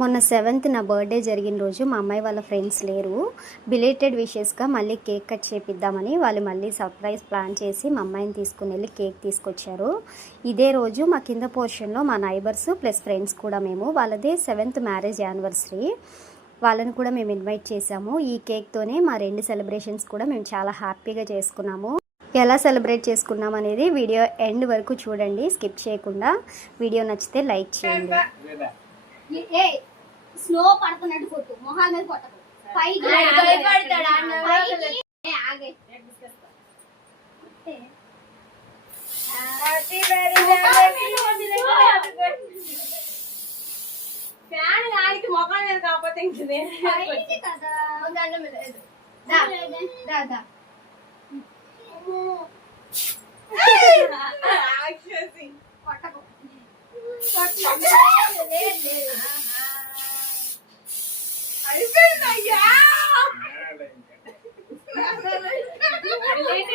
మొన్న 7th నా birthday జరిగిన రోజు మా అమ్మాయి వాళ్ళ ఫ్రెండ్స్ లేరు. బిలేటెడ్ విషెస్గా మళ్ళీ కేక్ కట్ చేపిద్దామని వాళ్ళు మళ్ళీ సర్ప్రైజ్ ప్లాన్ చేసి మా అమ్మాయిని తీసుకుని వెళ్ళి కేక్ తీసుకొచ్చారు. ఇదే రోజు మా కింద పోర్షన్లో మా నైబర్స్ ప్లస్ ఫ్రెండ్స్ కూడా మేము వాళ్ళదే 7th మ్యారేజ్ యానివర్సరీ. వాళ్ళని కూడా మేము ఇన్వైట్ చేసాము. ఈ కేక్తోనే మా 2 సెలబ్రేషన్స్ కూడా మేము చాలా హ్యాపీగా చేసుకున్నాము. ఎలా సెలబ్రేట్ చేసుకున్నాం అనేది వీడియో ఎండ్ వరకు చూడండి, స్కిప్ చేయకుండా. వీడియో నచ్చితే లైక్ చేయండి. స్నో పడుతున్నట్టు కొట్టు, మొహాల మీద కొట్టదు. పైకి ఫ్యాన్ గాలికి మొఖం లేదు కాకపోతే ఇంకదే కదా.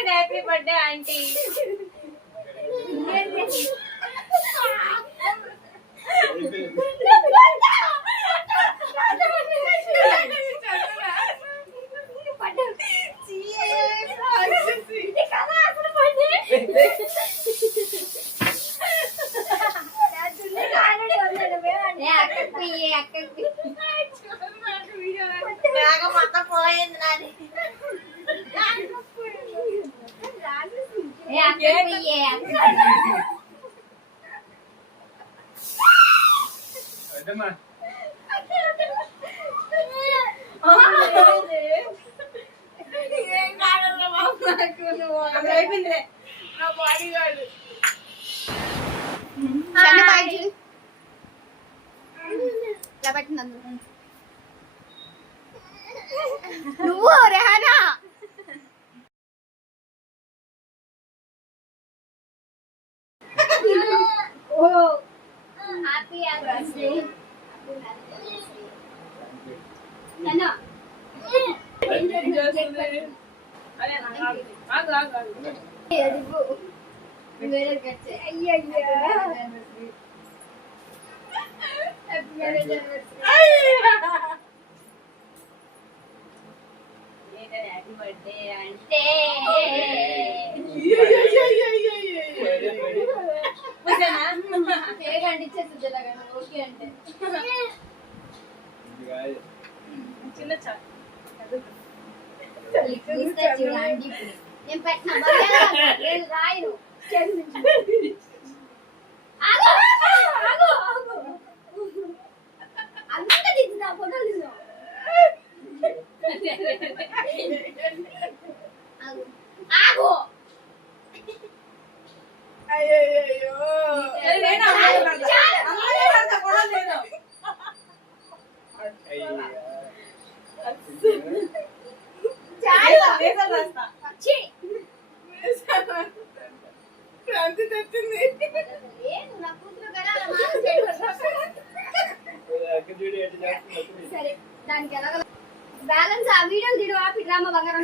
Happy birthday aunty. మొత్తం పోయింది నాది. అయిపోయిందిలే నా బాడీ గార్డ్. నువ్వు Rehana happy anniversary. Happy birthday అంటే కేక్ అంటించేసి ఓకే అంటే చిన్న చాలు నేను పెట్టిన రాయను అంతా దిద్దుతా ఫోటోలు ఆగు. సరే దానికి ఎలా బ్యాలెన్స్ ఆ వీడియోలు తీడు ఆపి డ్రామా బంగారం.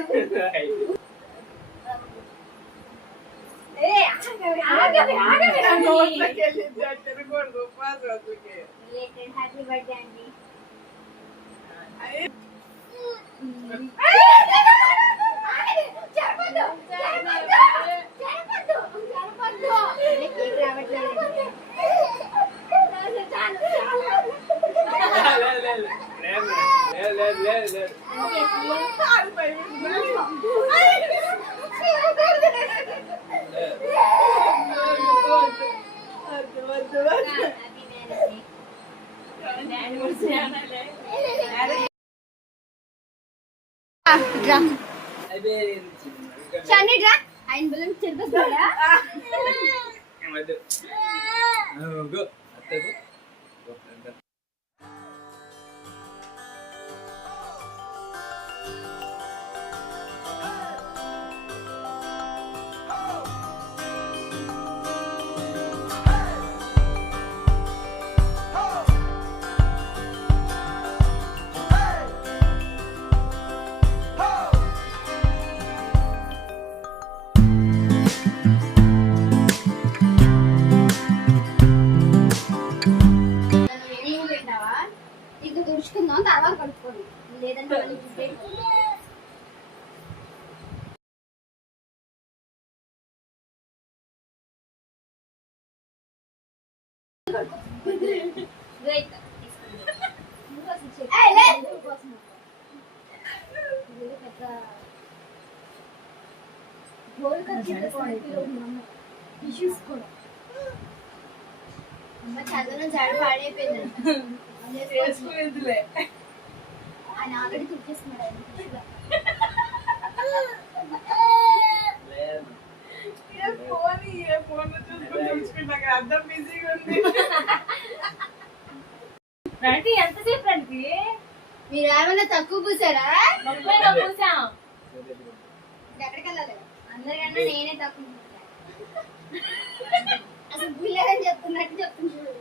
హ్యాపీ బర్త్డే అండి. చనిడ్రా ఆయన బిల్లు చెప్పేస్తాడా? ఇది తుడుచుకుందాం, తర్వాత కడుక్కోండి, లేదంటే మళ్ళీ జిడ్డు అయిపోతుంది. Wait. ఏయ్, లే. అమ్మ చందనం జాడు పాడైపోయిందంట. చేసుకునేదిలే. ఆయన ఆల్రెడీ తుడిచేస్తున్నాడు. ఫోన్ చూసుకుని చూసుకుంటాక అర్థం బిజీగా ఉంది. రండి ఎంతసేపు రండి మీరు ఏమైనా తక్కువ పూసారా? పూసాం. ఎక్కడికి వెళ్ళాలి? అందరికన్నా నేనే తక్కువ పూసా. అసలు పూలేదని చెప్తున్నట్టు చెప్తుంది చూడు.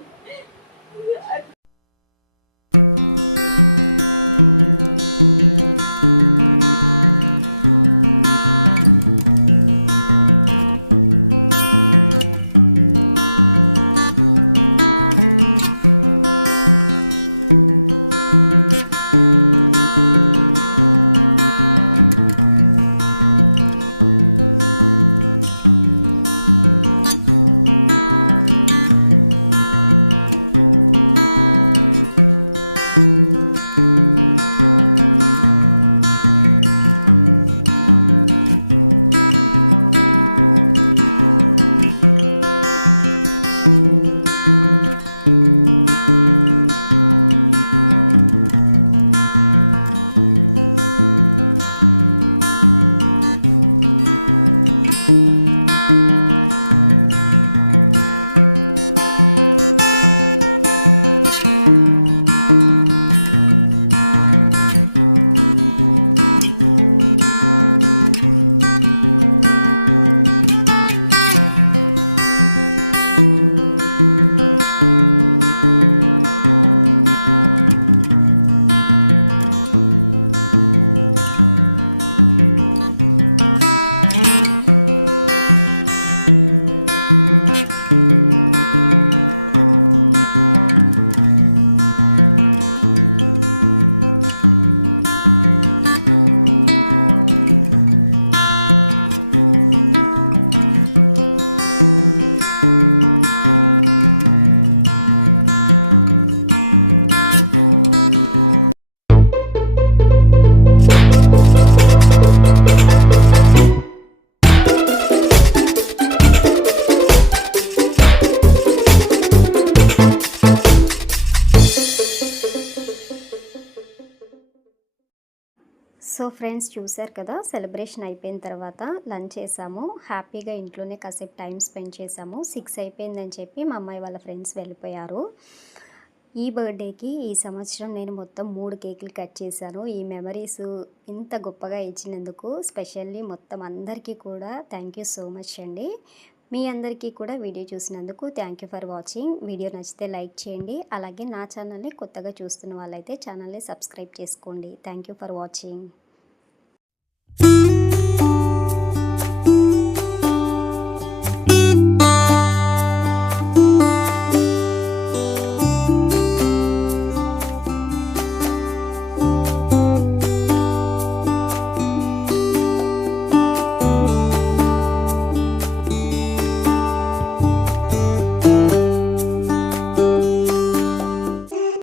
సో ఫ్రెండ్స్ చూశారు కదా, సెలబ్రేషన్ అయిపోయిన తర్వాత లంచ్ చేసాము. హ్యాపీగా ఇంట్లోనే కాసేపు టైం స్పెండ్ చేసాము. 6 అయిపోయిందని చెప్పి మా అమ్మాయి వాళ్ళ ఫ్రెండ్స్ వెళ్ళిపోయారు. ఈ బర్త్డేకి ఈ సంవత్సరం నేను మొత్తం 3 కేకులు కట్ చేశాను. ఈ మెమరీస్ ఇంత గొప్పగా ఇచ్చినందుకు స్పెషల్లీ మొత్తం అందరికీ కూడా థ్యాంక్ యూ సో మచ్ అండి. మీ అందరికీ కూడా వీడియో చూసినందుకు thank you for watching. Video నచ్చితే లైక్ చేయండి. అలాగే నా ఛానల్ని కొత్తగా చూస్తున్న వాళ్ళైతే ఛానల్ని సబ్స్క్రైబ్ చేసుకోండి. Thank you for watching.